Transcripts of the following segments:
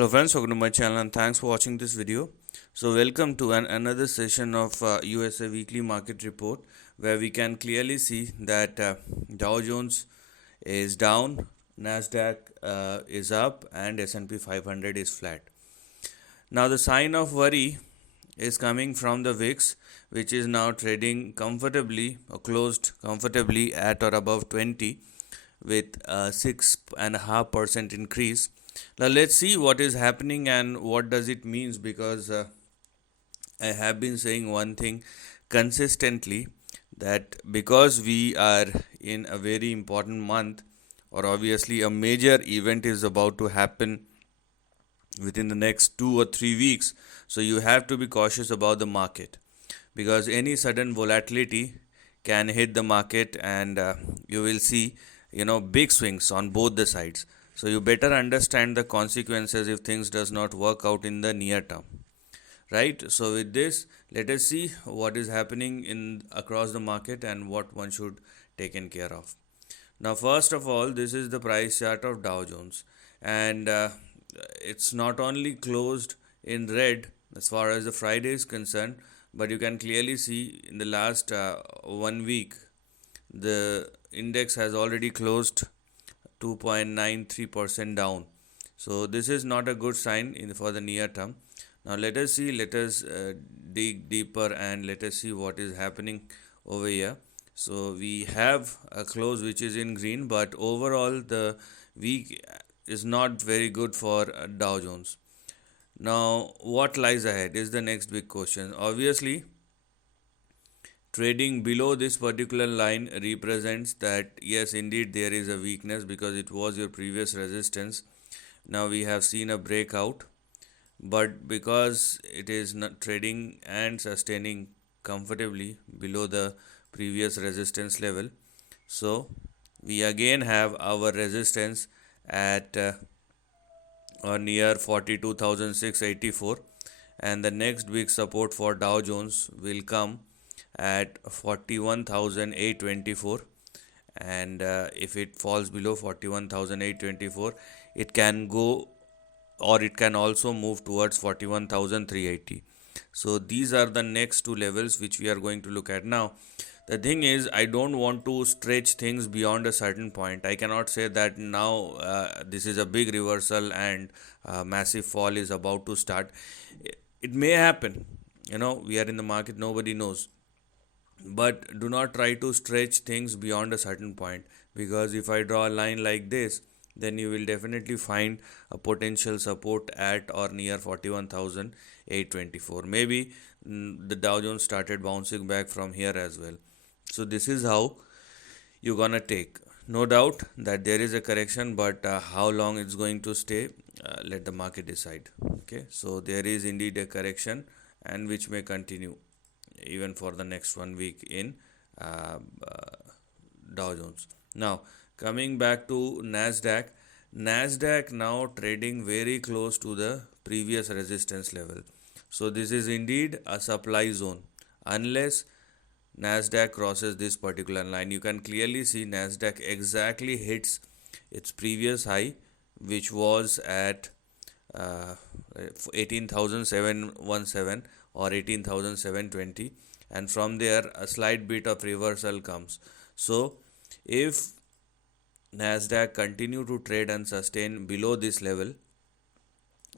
Hello friends, welcome to my channel and thanks for watching this video. So welcome to another session of USA Weekly Market Report, where we can clearly see that Dow Jones is down, Nasdaq is up, and S&P 500 is flat. Now the sign of worry is coming from the VIX, which is now trading comfortably or closed comfortably at or above 20 with a 6.5% increase. Now let's see what is happening and what does it means, because I have been saying one thing consistently, that because we are in a very important month, or obviously a major event is about to happen within the next 2 or 3 weeks, so you have to be cautious about the market, because any sudden volatility can hit the market, and you will see big swings on both the sides. So you better understand the consequences if things does not work out in the near term, right? So with this, let us see what is happening in across the market and what one should take in care of. Now first of all, this is the price chart of Dow Jones, and it's not only closed in red as far as the Friday is concerned, but you can clearly see in the last 1 week the index has already closed 2.93% down. So this is not a good sign for the near term. Now let us see, let us dig deeper and let us see what is happening over here. So we have a close which is in green, but overall the week is not very good for Dow Jones. Now what lies ahead is the next big question. Obviously, trading below this particular line represents that yes, indeed there is a weakness, because it was your previous resistance. Now we have seen a breakout, but because it is not trading and sustaining comfortably below the previous resistance level, so we again have our resistance at or near 42,684, and the next big support for Dow Jones will come at 41,824, and if it falls below 41,824, it can go, or it can also move towards 41,380. So these are the next two levels which we are going to look at. Now the thing is, I don't want to stretch things beyond a certain point. I cannot say that now this is a big reversal and massive fall is about to start. It may happen, we are in the market, nobody knows, but do not try to stretch things beyond a certain point, because if I draw a line like this, then you will definitely find a potential support at or near 41,824. Maybe the Dow Jones started bouncing back from here as well. So this is how you're gonna take. No doubt that there is a correction, but how long it's going to stay, let the market decide. Okay, so there is indeed a correction, and which may continue even for the next 1 week in Dow Jones. Now coming back to Nasdaq now trading very close to the previous resistance level. So this is indeed a supply zone. Unless Nasdaq crosses this particular line, you can clearly see Nasdaq exactly hits its previous high, which was at 18,717 or 18,720, and from there a slight bit of reversal comes. So if Nasdaq continue to trade and sustain below this level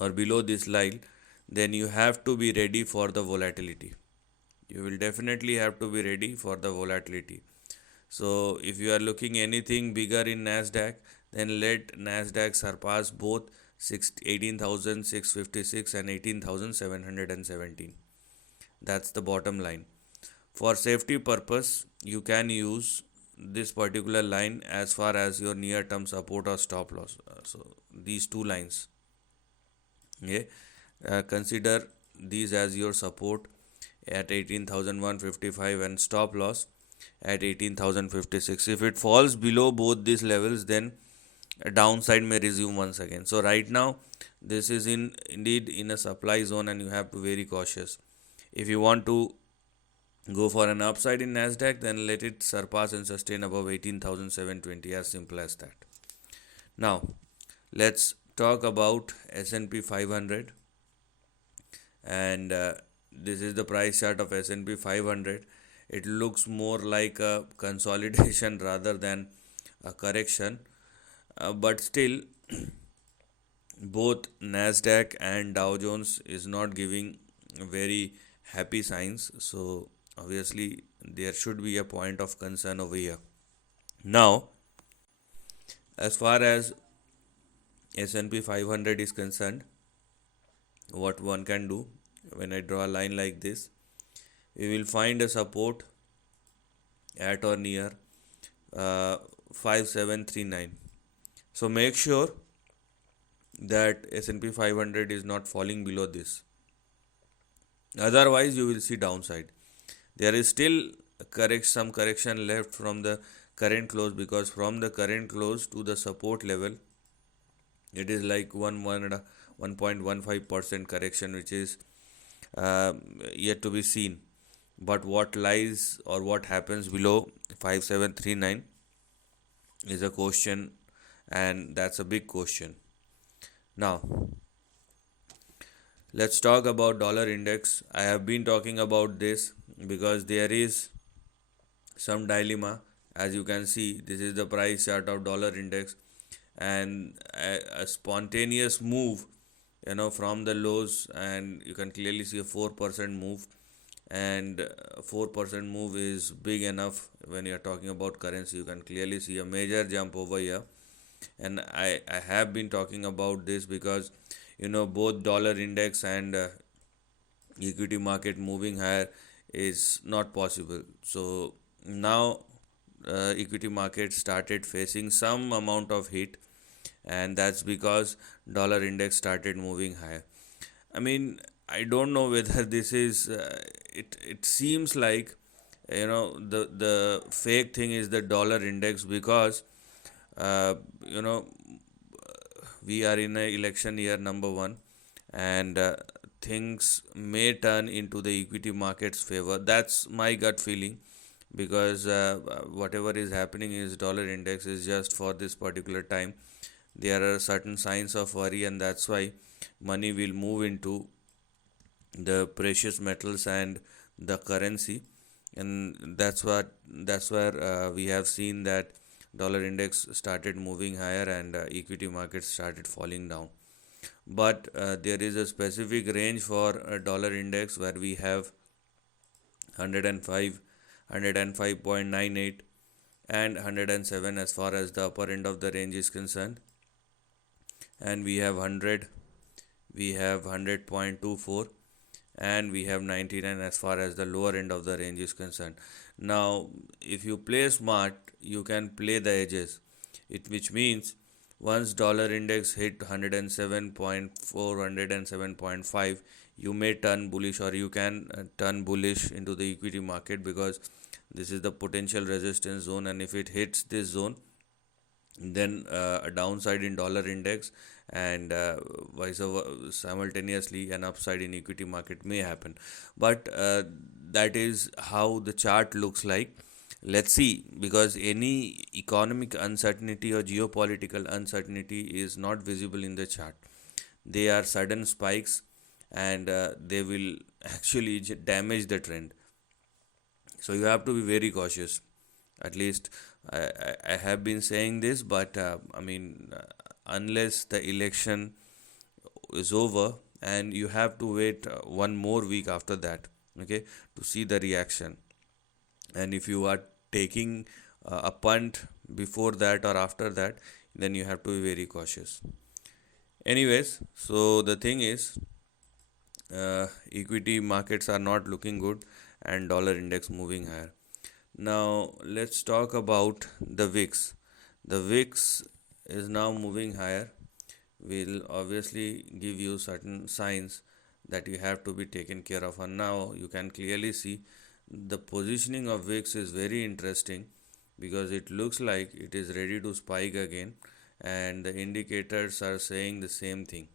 or below this line, then you have to be ready for the volatility. You will definitely have to be ready for the volatility. So if you are looking anything bigger in Nasdaq, then let Nasdaq surpass both 18,656 and 18,717. That's the bottom line. For safety purpose, you can use this particular line as far as your near term support or stop loss. So these two lines, okay, consider these as your support at 18,155 and stop loss at 18,056. If it falls below both these levels, then a downside may resume once again. So right now this is indeed in a supply zone, and you have to be very cautious. If you want to go for an upside in Nasdaq, then let it surpass and sustain above 18,720, as simple as that. Now let's talk about S&P 500, and this is the price chart of S&P 500. It looks more like a consolidation rather than a correction, but still both Nasdaq and Dow Jones is not giving very happy signs. So obviously there should be a point of concern over here. Now, as far as S&P 500 is concerned, what one can do when I draw a line like this, we will find a support at or near 5739. So make sure that S&P 500 is not falling below this. Otherwise, you will see downside. There is still some correction left from the current close, because from the current close to the support level, it is like 1.15% correction, which is yet to be seen. But what lies or what happens below 5739 is a question, and that's a big question. Now, let's talk about dollar index. I have been talking about this because there is some dilemma. As you can see, this is the price chart of dollar index, and a spontaneous move, from the lows, and you can clearly see a 4% move, and 4% move is big enough when you are talking about currency. You can clearly see a major jump over here, and I have been talking about this because both dollar index and equity market moving higher is not possible. So now equity market started facing some amount of hit, and that's because dollar index started moving higher. I mean, I don't know whether this is it seems like the fake thing is the dollar index, because uh, you know we are in a election year number 1, and things may turn into the equity market's favor. That's my gut feeling, because whatever is happening is dollar index is just for this particular time. There are certain signs of worry, and that's why money will move into the precious metals and the currency, and that's where we have seen that dollar index started moving higher, and equity markets started falling down. But there is a specific range for dollar index where we have 105, 105.98, and 107 as far as the upper end of the range is concerned, and we have 100, we have 100.24, and we have 99 as far as the lower end of the range is concerned. Now, if you play smart, you can play the edges, which means once dollar index hit 107.4, 107.5, you may turn bullish, or you can turn bullish into the equity market, because this is the potential resistance zone, and if it hits this zone, then a downside in dollar index, and simultaneously an upside in equity market may happen. But that is how the chart looks like. Let's see, because any economic uncertainty or geopolitical uncertainty is not visible in the chart. They are sudden spikes, and they will actually damage the trend. So you have to be very cautious. At least I have been saying this, but unless the election is over, and you have to wait one more week after that, okay, to see the reaction. And if you are taking a punt before that or after that, then you have to be very cautious. Anyways, so the thing is, equity markets are not looking good, and dollar index moving higher. Now let's talk about the VIX. The VIX is now moving higher. Will obviously give you certain signs that you have to be taken care of. And now you can clearly see the positioning of VIX is very interesting, because it looks like it is ready to spike again, and the indicators are saying the same thing.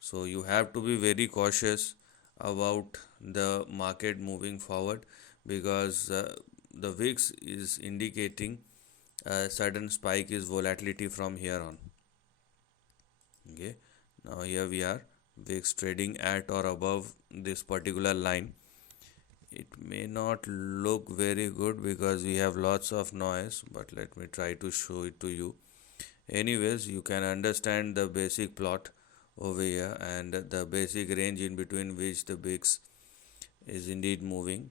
So you have to be very cautious about the market moving forward, because the VIX is indicating a sudden spike is volatility from here on. Okay, now here we are, VIX trading at or above this particular line. It may not look very good because we have lots of noise, but let me try to show it to you. Anyways, you can understand the basic plot over here and the basic range in between which the VIX is indeed moving,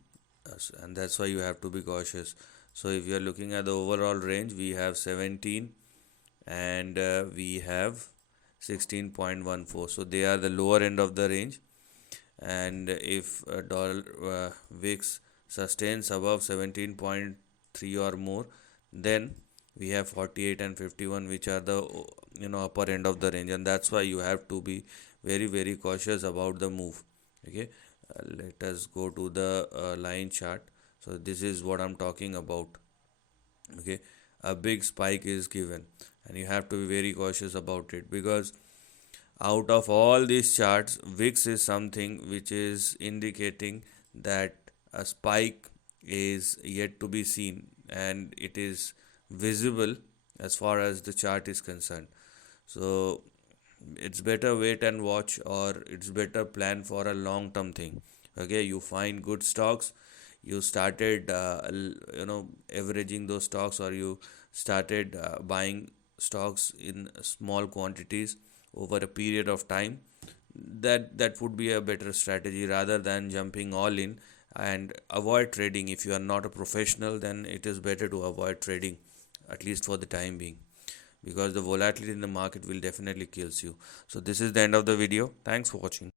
and that's why you have to be cautious. So if you are looking at the overall range, we have 17 and we have 16.14, so they are the lower end of the range. And if dollar VIX sustains above 17.3 or more, then we have 48 and 51, which are the upper end of the range, and that's why you have to be very cautious about the move. Okay, let us go to the line chart. So this is what I'm talking about. Okay, a big spike is given and you have to be very cautious about it, because out of all these charts, VIX is something which is indicating that a spike is yet to be seen and it is visible as far as the chart is concerned. So it's better wait and watch, or it's better plan for a long term thing. Okay, you find good stocks, you started averaging those stocks, or you started buying stocks in small quantities over a period of time. That would be a better strategy rather than jumping all in. And avoid trading. If you are not a professional, then it is better to avoid trading, at least for the time being, because the volatility in the market will definitely kills you. So this is the end of the video. Thanks for watching.